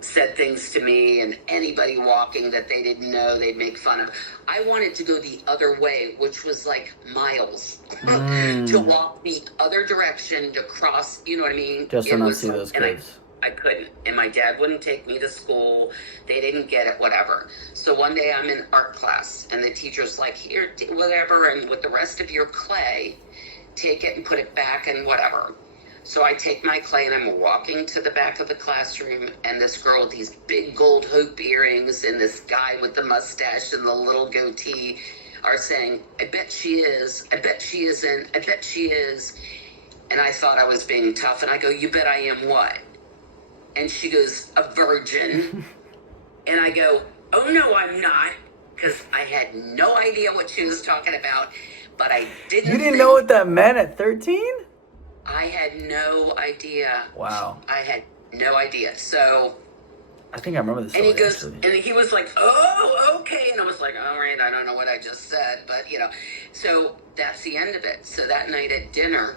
said things to me, and anybody walking that they didn't know, they'd make fun of. I wanted to go the other way, which was like miles to walk the other direction to cross, you know what I mean? Just to not see those kids. I couldn't. And my dad wouldn't take me to school. They didn't get it, whatever. So one day I'm in art class, and the teacher's like, here, whatever, and with the rest of your clay, take it and put it back and whatever. So I take my clay, and I'm walking to the back of the classroom, and this girl with these big gold hoop earrings and this guy with the mustache and the little goatee are saying, I bet she is. I bet she isn't. I bet she is. And I thought I was being tough, and I go, you bet I am what? And she goes, a virgin. And I go, oh, no, I'm not. Because I had no idea what she was talking about. But I didn't. You didn't know what that meant at 13? I had no idea. Wow. I had no idea. So. I think I remember this. And he goes, and he was like, oh, okay. And I was like, all right, I don't know what I just said. But, you know. So that's the end of it. So that night at dinner,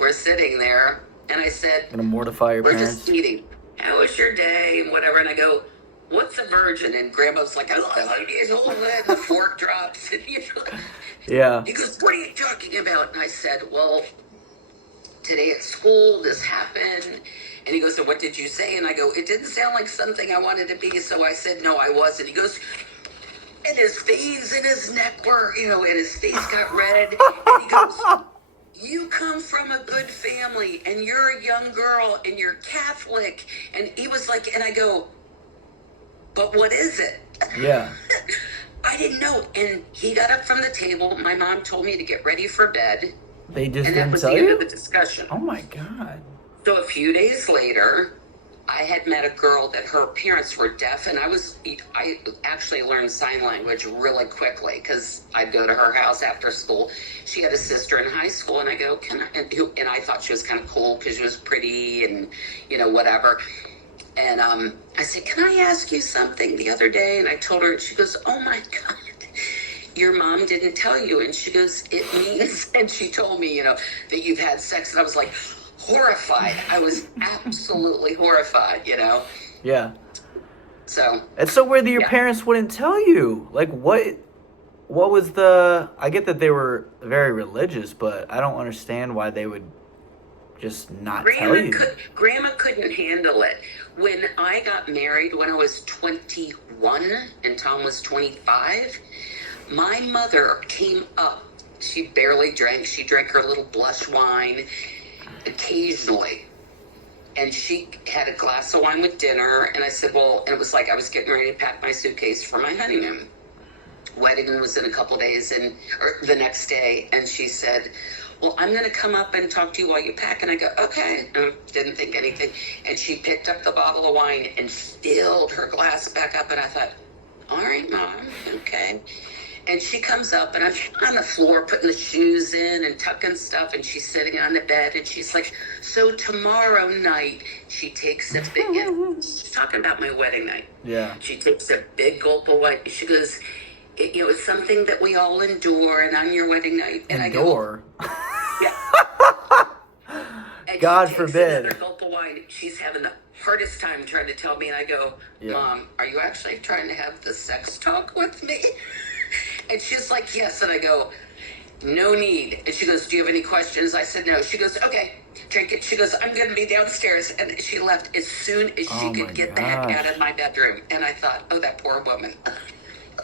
we're sitting there. And I said, gonna mortify your parents. We're just eating. How was your day? And whatever. And I go, what's a virgin? And Grandma's like, oh, 11 years old. And the fork drops. And, you know, yeah. He goes, what are you talking about? And I said, well, today at school, this happened. And he goes, so what did you say? And I go, it didn't sound like something I wanted to be. So I said, no, I wasn't. He goes, and his veins in his neck were, you know, and his face got red. And he goes, you come from a good family, and you're a young girl, and you're Catholic. And he was like, and I go, but what is it? Yeah. I didn't know. And he got up from the table. My mom told me to get ready for bed. They just and didn't that was tell the end you? of the discussion. Oh, my God. So a few days later, I had met a girl that her parents were deaf, and I actually learned sign language really quickly because I'd go to her house after school. She had a sister in high school, and I go, and I thought she was kind of cool because she was pretty and, you know, whatever. And I said, can I ask you something the other day? And I told her, and she goes, oh my God, your mom didn't tell you. And she goes, it means, and she told me, you know, that you've had sex. And I was like, horrified. I was absolutely horrified, you know? Yeah. So. It's so weird that your parents wouldn't tell you. Like, what was I get that they were very religious, but I don't understand why they would just not tell you. Grandma couldn't handle it. When I got married, when I was 21 and Tom was 25, my mother came up. She barely drank. She drank her little blush wine occasionally, and she had a glass of wine with dinner, and I said, well, and it was like I was getting ready to pack my suitcase for my honeymoon. Wedding was in a couple days, or the next day, and she said, well, I'm going to come up and talk to you while you pack. And I go, okay. And didn't think anything. And she picked up the bottle of wine and filled her glass back up, and I thought, all right, Mom, okay. And she comes up, and I'm on the floor putting the shoes in and tucking stuff, and she's sitting on the bed, and she's like, so tomorrow night, she takes a big, she's talking about my wedding night. Yeah. She takes a big gulp of wine. She goes, it's something that we all endure, and on your wedding night. And endure? I go, yeah. And God she takes forbid. another gulp of wine. She's having the hardest time trying to tell me, and I go, Mom, are you actually trying to have the sex talk with me? And she's like, yes. And I go, no need. And she goes, do you have any questions? I said, no. She goes, okay, drink it. She goes, I'm going to be downstairs. And she left as soon as she could get the heck out of my bedroom. And I thought, oh, that poor woman.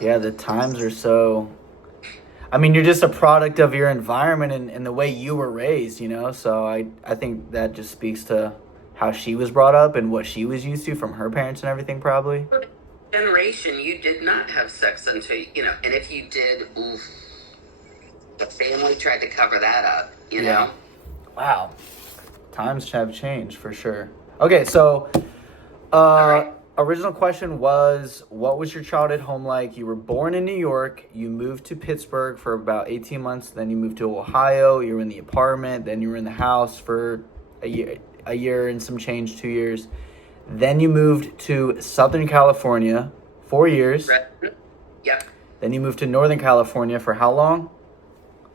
Yeah, the times are so... I mean, you're just a product of your environment and the way you were raised, you know? So I think that just speaks to how she was brought up and what she was used to from her parents and everything, probably. Generation, you did not have sex until, you know, and if you did, oof, the family tried to cover that up, you know? Wow. Times have changed, for sure. Okay, so... Original question was, what was your childhood home like? You were born in New York. You moved to Pittsburgh for about 18 months. Then you moved to Ohio. You were in the apartment. Then you were in the house for a year and some change, 2 years. Then you moved to Southern California, 4 years. Yep. Then you moved to Northern California for how long?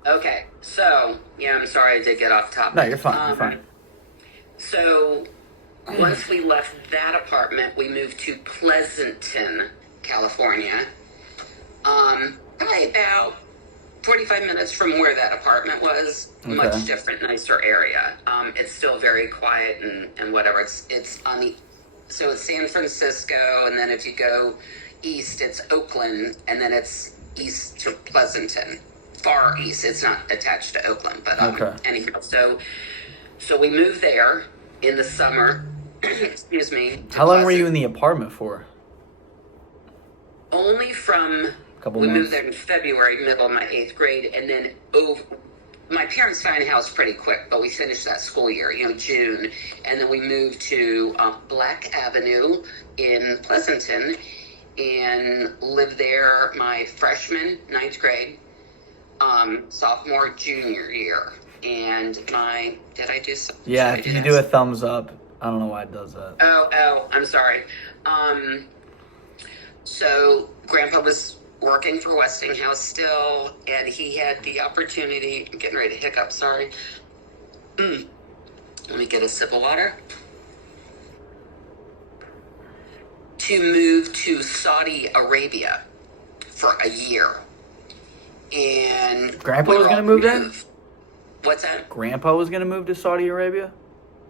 Okay, so, yeah, I'm sorry I did get off topic. No, you're fine. You're fine. So, Once we left that apartment, we moved to Pleasanton, California. Probably about 45 minutes from where that apartment was. Okay. Much different, nicer area. It's still very quiet and whatever. It's on the, so it's San Francisco, and then if you go east, it's Oakland, and then it's east to Pleasanton. Far east. It's not attached to Oakland, but anyhow. So we moved there in the summer. Excuse me. How long were you in the apartment for? Only from Couple we months. moved there in February, middle of my 8th grade, and then my parents found a house pretty quick, but we finished that school year, June, and then we moved to Black Avenue in Pleasanton and lived there my freshman, 9th grade, sophomore, junior year, and did I do something? Yeah, if you do a thumbs up, I don't know why it does that. Oh, I'm sorry. So Grandpa was working for Westinghouse still, and he had the opportunity, I'm getting ready to hiccup, sorry. Let me get a sip of water. To move to Saudi Arabia for a year. And Grandpa was going to move there? What's that? Grandpa was going to move to Saudi Arabia?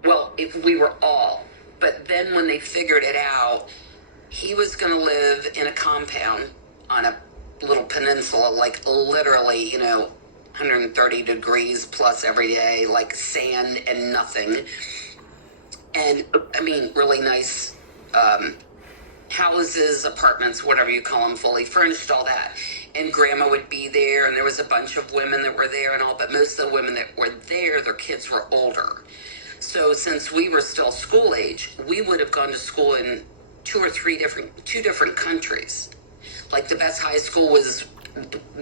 Well, we were all. But then when they figured it out, he was going to live in a compound on a little peninsula, like literally, 130 degrees plus every day, like sand and nothing. And, really nice houses, apartments, whatever you call them, fully furnished, all that. And Grandma would be there, and there was a bunch of women that were there and all, but most of the women that were there, their kids were older. So since we were still school age, we would have gone to school in two different countries. Like the best high school was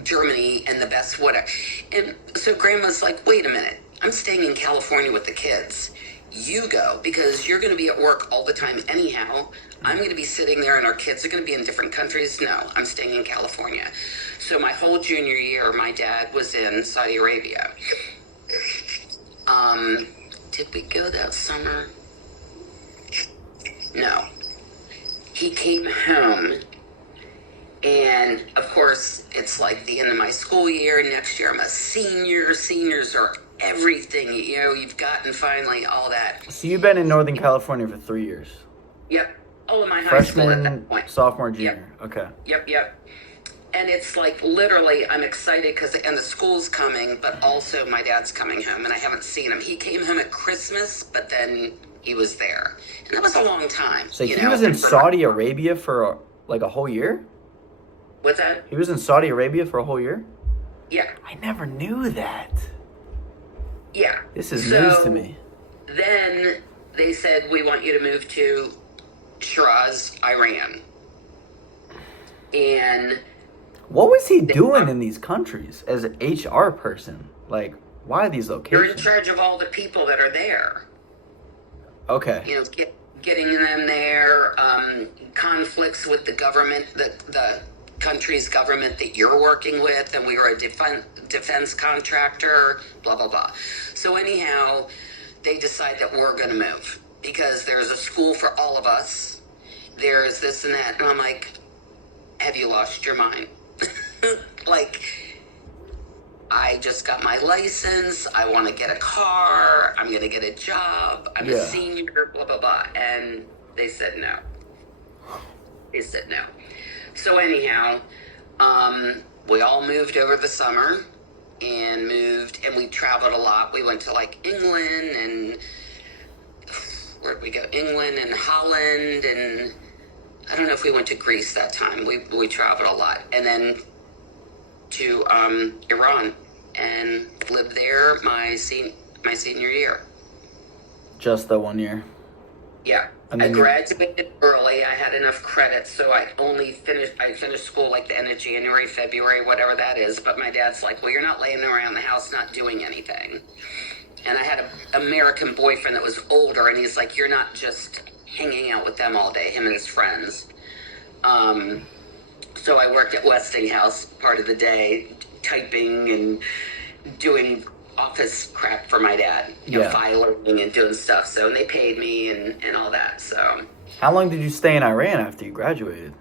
Germany, and the best whatever. And so Grandma's like, wait a minute, I'm staying in California with the kids. You go, because you're going to be at work all the time anyhow. I'm going to be sitting there, and our kids are going to be in different countries. No, I'm staying in California. So my whole junior year, my dad was in Saudi Arabia. Did we go that summer? No. He came home, and of course, it's like the end of my school year. Next year, I'm a senior. Seniors are everything, you've gotten finally all that. So you've been in Northern California for 3 years? Yep. Oh, in my high school at that Freshman, point. sophomore, junior. Yep. Okay. Yep. And it's like literally, I'm excited and the school's coming, but also my dad's coming home, and I haven't seen him. He came home at Christmas, but then he was there, and that was a long time. So he was in Saudi Arabia for like a whole year? What's that? He was in Saudi Arabia for a whole year? Yeah. I never knew that. Yeah. This is news to me. Then they said, we want you to move to Shiraz, Iran. And what was he doing in these countries as an HR person? Like, why these you're locations? in charge of all the people that are there. Okay. Getting them there, conflicts with the government, the country's government that you're working with, and we were a defense contractor, blah, blah, blah. So anyhow, they decide that we're going to move because there's a school for all of us. There's this and that. And I'm like, have you lost your mind? Like, I just got my license. I want to get a car. I'm going to get a job. I'm a senior, blah, blah, blah. And they said no. So anyhow, we all moved over the summer and we traveled a lot. We went to like England and where'd we go? England and Holland, and I don't know if we went to Greece that time. We traveled a lot. And then to Iran and lived there my senior year. Just the 1 year? Yeah. I graduated early. I had enough credits, so I finished school like the end of January, February, whatever that is. But my dad's like, well, you're not laying around the house not doing anything. And I had an American boyfriend that was older, and he's like, you're not just hanging out with them all day, him and his friends. So I worked at Westinghouse part of the day, typing and doing office crap for my dad, filing and doing stuff. So, and they paid me and all that. So, How long did you stay in Iran after you graduated?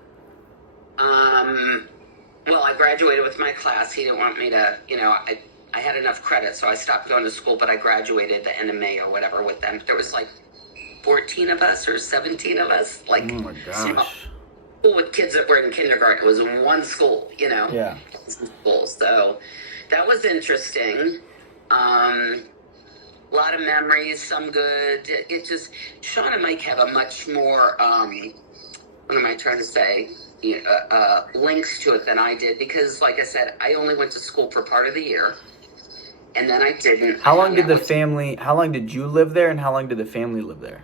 Well, I graduated with my class. He didn't want me to, I had enough credit, so I stopped going to school, but I graduated the end of May or whatever with them. There was like 14 of us or 17 of us. Like, Oh my gosh. School with kids that were in kindergarten. It was in one school, Yeah. School. So that was interesting. A lot of memories, some good. It just, Sean and Mike have a much more, what am I trying to say? Links to it than I did, because like I said, I only went to school for part of the year, and then I didn't. How long did you live there, and how long did the family live there?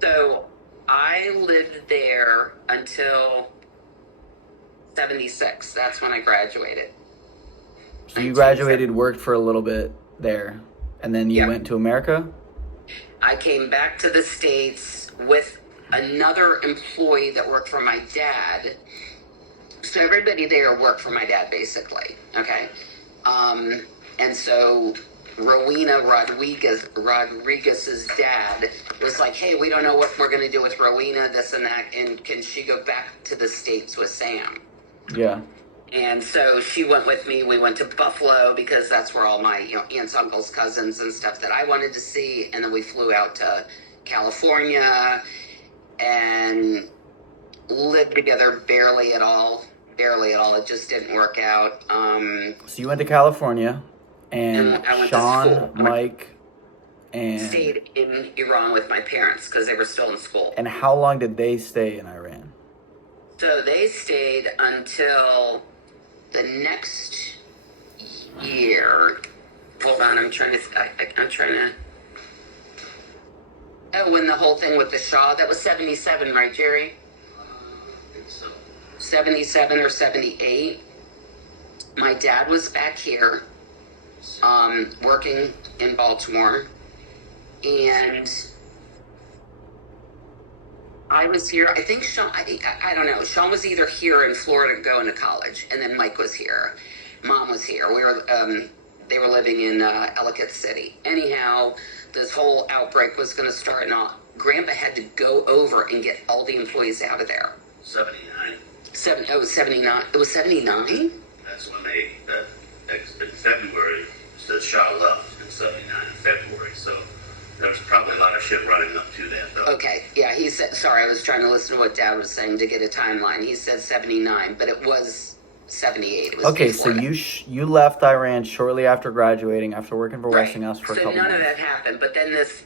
So I lived there until 76. That's when I graduated. So you graduated, worked for a little bit there, and then you went to America? I came back to the States with another employee that worked for my dad. So everybody there worked for my dad, basically. Okay. And so Rowena Rodriguez's dad was like, hey, we don't know what we're going to do with Rowena, this and that, and can she go back to the States with Sam? Yeah. And so she went with me. We went to Buffalo because that's where all my aunts, uncles, cousins, and stuff that I wanted to see. And then we flew out to California and lived together barely at all. It just didn't work out. So you went to California, and I went to Sean, school. Mike, and Stayed in Iran with my parents because they were still in school. And how long did they stay in Iran? So they stayed until the next year. Hold on, I'm trying to. Oh, when the whole thing with the Shah, that was 77, right, Jerry? I think so. 77 or 78. My dad was back here, working in Baltimore, and I was here. I think Sean, I don't know. Sean was either here in Florida going to college, and then Mike was here. Mom was here. They were living in Ellicott City. Anyhow, this whole outbreak was going to start, and Grandpa had to go over and get all the employees out of there. 79. 79. It was 79? That's when in February, the Shah left in 79 in February, so there was probably a lot of shit running up to that, though. Okay, yeah, he said, sorry, I was trying to listen to what Dad was saying to get a timeline. He said 79, but it was 78. It was okay, so you left Iran shortly after graduating, after working for Westinghouse for a couple months. So none of that happened, but then this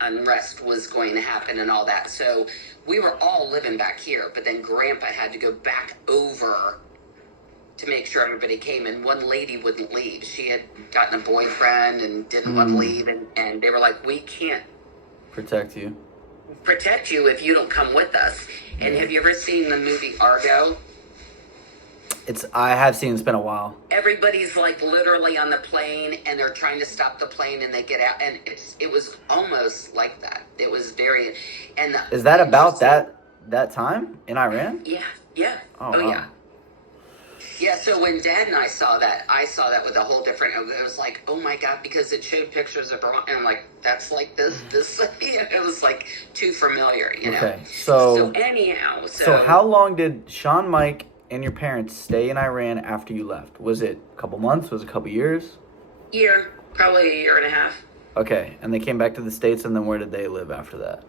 unrest was going to happen and all that. So we were all living back here, but then Grandpa had to go back over to make sure everybody came, and one lady wouldn't leave. She had gotten a boyfriend and didn't want to leave, and they were like, we can't protect you if you don't come with us. And have you ever seen the movie Argo? I have seen. It's been a while. Everybody's like literally on the plane, and they're trying to stop the plane, and they get out, and it was almost like that. It was very, and is that about that time in Iran? Yeah. Oh wow. Yeah. Yeah, so when Dad and I saw that with a whole different, it was like, oh my God, because it showed pictures of Iran, and I'm like, that's like this, it was like too familiar, Okay, so anyhow. So how long did Sean, Mike, and your parents stay in Iran after you left? Was it a couple months? Was it a couple years? Probably a year and a half. Okay, and they came back to the States, and then where did they live after that?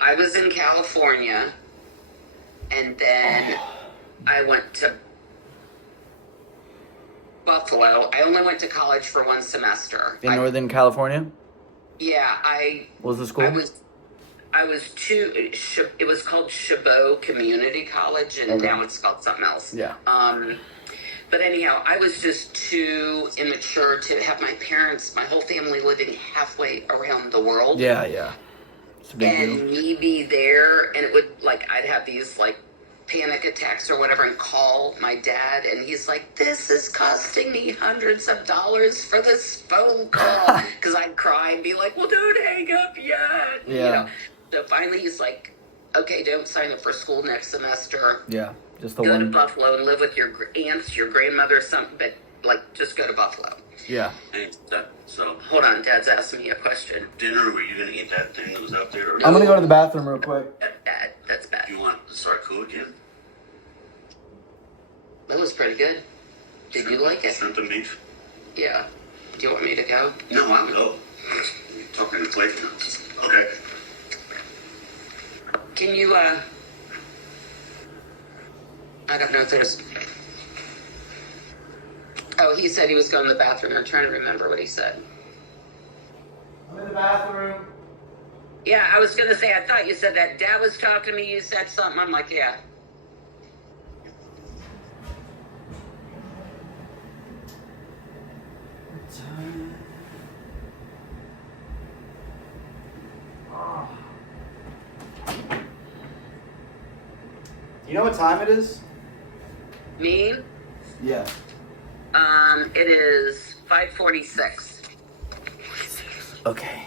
I was in California, and then I went to Buffalo. I only went to college for one semester. In Northern California? Yeah, What was the school? It was called Chabot Community College, and now it's called something else. Yeah. But anyhow, I was just too immature to have my whole family living halfway around the world. Yeah. It's a big deal. Me be there, and it would, I'd have these, panic attacks or whatever, and call my dad, and he's like, this is costing me hundreds of dollars for this phone call, because I'd cry and be like, well, don't hang up yet. Yeah. So finally he's like, okay, don't sign up for school next semester. Yeah. Just the go to one. Buffalo and live with your aunts, your grandmother, something, but like just go to Buffalo. Yeah. So, Hold on, Dad's asking me a question. dinner, were you going to eat that thing that was out there? Or I'm gonna go to the bathroom real quick. That's bad. That's bad. Do you want the sarku again? That was pretty good. Did you like it? Shrimp and beef? Yeah. Do you want me to go? No, I'm go. You're talking to Clayton. Okay. Can you, I don't know if there's... Oh, he said he was going to the bathroom. I'm trying to remember what he said. I'm in the bathroom. Yeah, I was going to say, I thought you said that. Dad was talking to me. You said something. I'm like, yeah. You know what time it is? Me? Yeah. It is 5:46. Okay.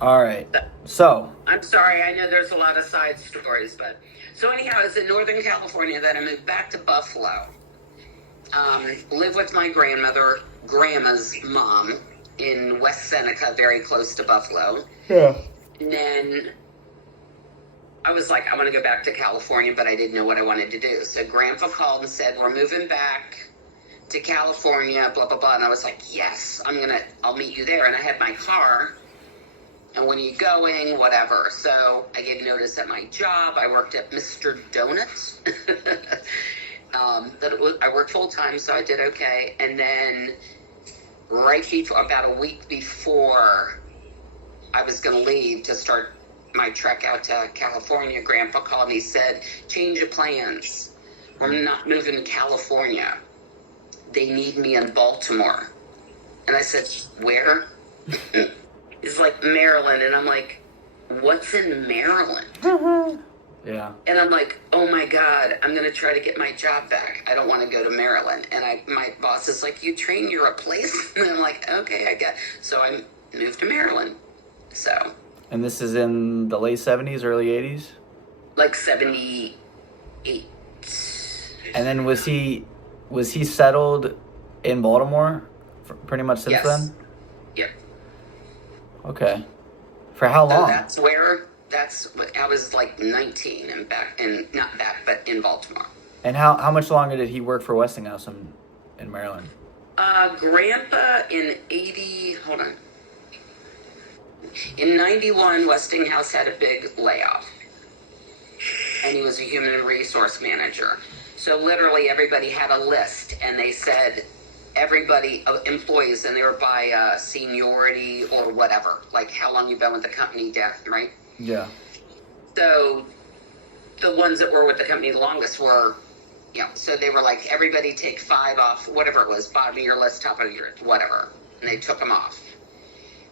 All right. So. I'm sorry, I know there's a lot of side stories, but... So anyhow, I was in Northern California, then I moved back to Buffalo. Lived with my grandma's mom in West Seneca, very close to Buffalo. Yeah. And then I was like, I want to go back to California, but I didn't know what I wanted to do. So Grandpa called and said, we're moving back to California, blah, blah, blah. And I was like, yes, I'll meet you there. And I had my car. And when are you going? Whatever. So I gave notice at my job. I worked at Mr. Donuts. I worked full time, so I did okay. And then about a week before I was going to leave to start my trek out to California, Grandpa called me, said, change of plans. We're not moving to California. They need me in Baltimore. And I said, where? It's like Maryland. And I'm like, what's in Maryland? Yeah. And I'm like, oh my God, I'm going to try to get my job back. I don't want to go to Maryland. And my boss is like, you train, you're a place? And I'm like, okay, I get. So I moved to Maryland. So. And this is in the late 70s, early 80s? Like 78. And then was he settled in Baltimore pretty much since then? Yep. Okay. For how long? I was like 19 and not back, but in Baltimore. And how much longer did he work for Westinghouse in Maryland? Grandpa in 91, Westinghouse had a big layoff. And he was a human resource manager. So literally everybody had a list, and they said everybody, employees, and they were by seniority or whatever, like how long you've been with the company, death, right? Yeah. So the ones that were with the company longest were, so they were like, everybody take 5 off, whatever it was, bottom of your list, top of your, whatever. And they took them off.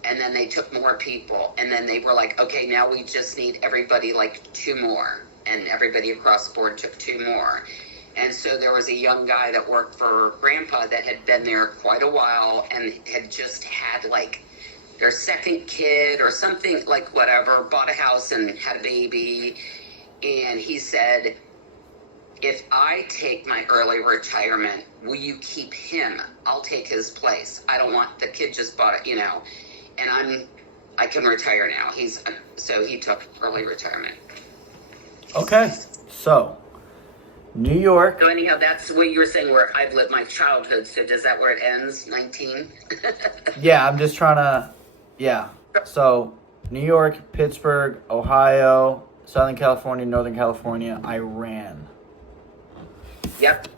And then they took more people. And then they were like, okay, now we just need everybody like 2 more. And everybody across the board took 2 more. And so there was a young guy that worked for Grandpa that had been there quite a while and had just had like their second kid or something, like whatever, bought a house and had a baby. And he said, if I take my early retirement, will you keep him? I'll take his place. I don't want, the kid just bought it, and I can retire now. So he took early retirement. Okay. So, New York. So anyhow, that's what you were saying, where I've lived my childhood. So does that where it ends, 19? Yeah, I'm just trying to, yeah. So, New York, Pittsburgh, Ohio, Southern California, Northern California, Iran. Yep.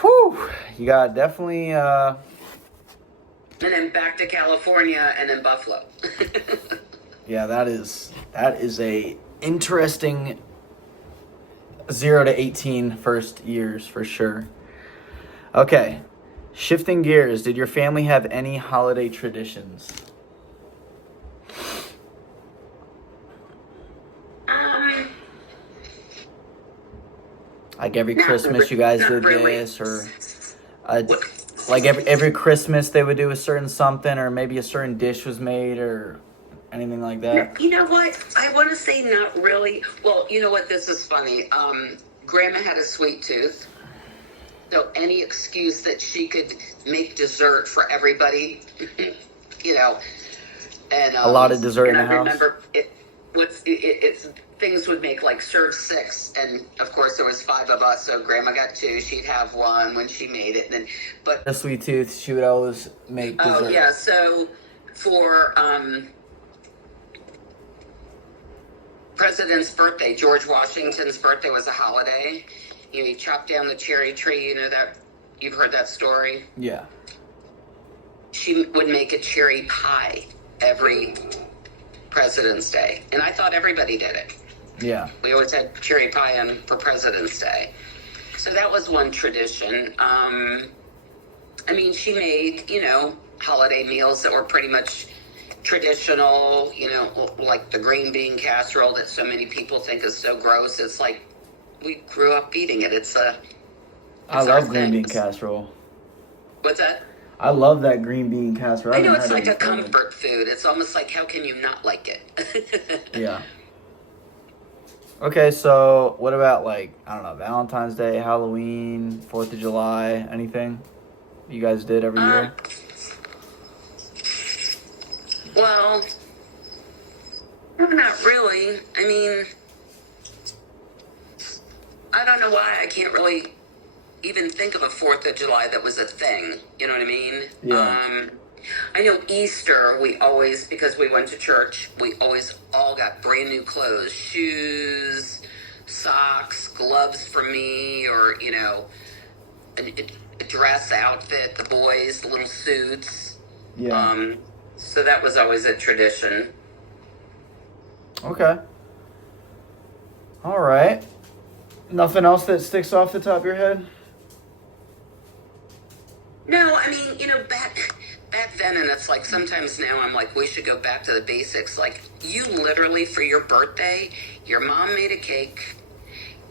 Whew. You got definitely, And then back to California and then Buffalo. yeah, that is a interesting 0 to 18 first years for sure. Okay. Shifting gears, did your family have any holiday traditions? Like every Christmas you guys did this, or like every Christmas they would do a certain something, or maybe a certain dish was made, or anything like that? You know what? I want to say not really. Well, you know what? This is funny. Grandma had a sweet tooth. So any excuse that she could make dessert for everybody, you know, and A lot of dessert in the I house. remember it's things would make like serve 6, and of course there was 5 of us, so Grandma got 2. She'd have 1 when she made it, and then but A sweet tooth. She would always make dessert. oh yeah, so for President's birthday, George Washington's birthday was a holiday. You know, he chopped down the cherry tree. You know that, you've heard that story. Yeah. She would make a cherry pie every President's Day, and I thought everybody did it. Yeah. We always had cherry pie on for President's Day, so that was one tradition. I mean, she made, you know, holiday meals that were pretty much traditional, you know, like the green bean casserole that so many people think is so gross. It's like, we grew up eating it. I love green bean casserole. What's that? I love that green bean casserole. I know, it's like a comfort food. It's almost like, how can you not like it? Yeah. Okay, so what about, like, I don't know, Valentine's Day, Halloween, 4th of July, anything you guys did every year? Well, no, not really. I mean, I don't know why I can't really even think of a 4th of July that was a thing. You know what I mean? Yeah. I know Easter, we always, because we went to church, we always all got brand new clothes, shoes, socks, gloves for me, or, you know, a dress outfit, the boys, little suits. Yeah. So that was always a tradition. Okay. All right. Nothing else that sticks off the top of your head? No, I mean, you know, back then, and it's like sometimes now I'm like, we should go back to the basics. Like, you literally, for your birthday, your mom made a cake.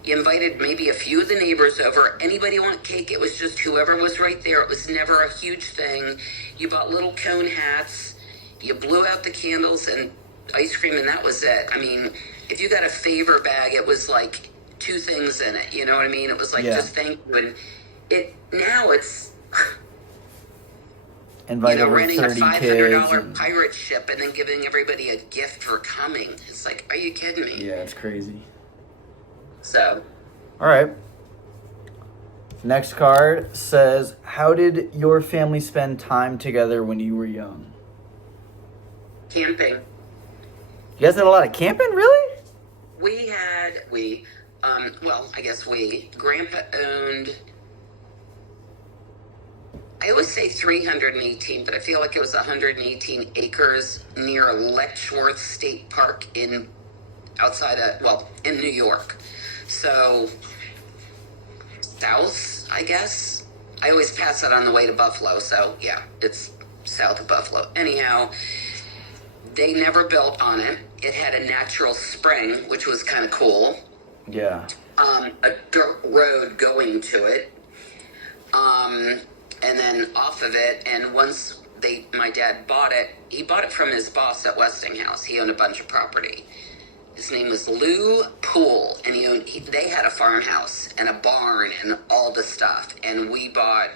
You invited maybe a few of the neighbors over. Anybody want cake? It was just whoever was right there. It was never a huge thing. You bought little cone hats. You blew out the candles and ice cream, and that was it. I mean, if you got a favor bag, it was like 2 things in it. You know what I mean? It was like, just thank you. And now it's, Invite over renting a 30 $500 kids. pirate ship and then giving everybody a gift for coming. It's like, are you kidding me? Yeah, it's crazy. So. All right. Next card says, how did your family spend time together when you were young? Camping. You guys did a lot of camping, really? Grandpa owned, I always say 318, but I feel like it was 118 acres near Letchworth State Park in New York. So, south, I guess. I always pass it on the way to Buffalo, so yeah, it's south of Buffalo. Anyhow, they never built on it. It had a natural spring, which was kind of cool. Yeah. A dirt road going to it. And then off of it, and once my dad bought it, he bought it from his boss at Westinghouse. He owned a bunch of property. His name was Lou Poole, and they had a farmhouse and a barn and all the stuff, and we bought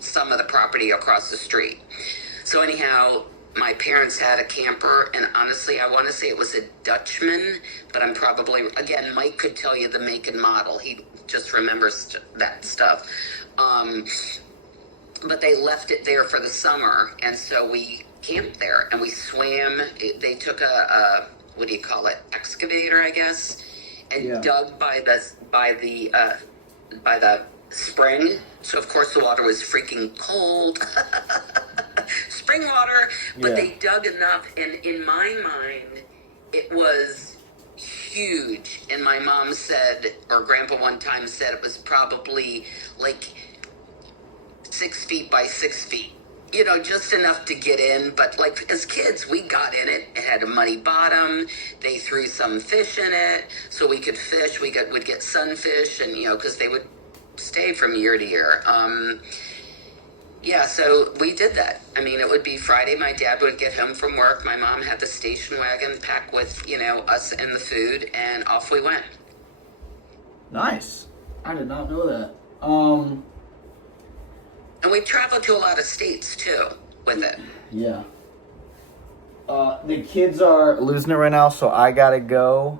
some of the property across the street. So anyhow, my parents had a camper, and honestly, I want to say it was a Dutchman, but I'm probably, again, Mike could tell you the make and model. He just remembers that stuff. But they left it there for the summer, and so we camped there, and we swam. They took a what do you call it, excavator, I guess, and dug by the spring. So of course the water was freaking cold, spring water. But they dug enough, and in my mind, it was huge. And my mom said, or Grandpa one time said, it was probably like 6 feet by 6 feet. You know, just enough to get in. But like as kids, we got in it. It had a muddy bottom. They threw some fish in it so we could fish. We would get sunfish, and because they would stay from year to year. So we did that. I mean, it would be Friday. My dad would get home from work. My mom had the station wagon packed with us and the food, and off we went. Nice. I did not know that. And we traveled to a lot of states too with it. Yeah. The kids are losing it right now, so I gotta go.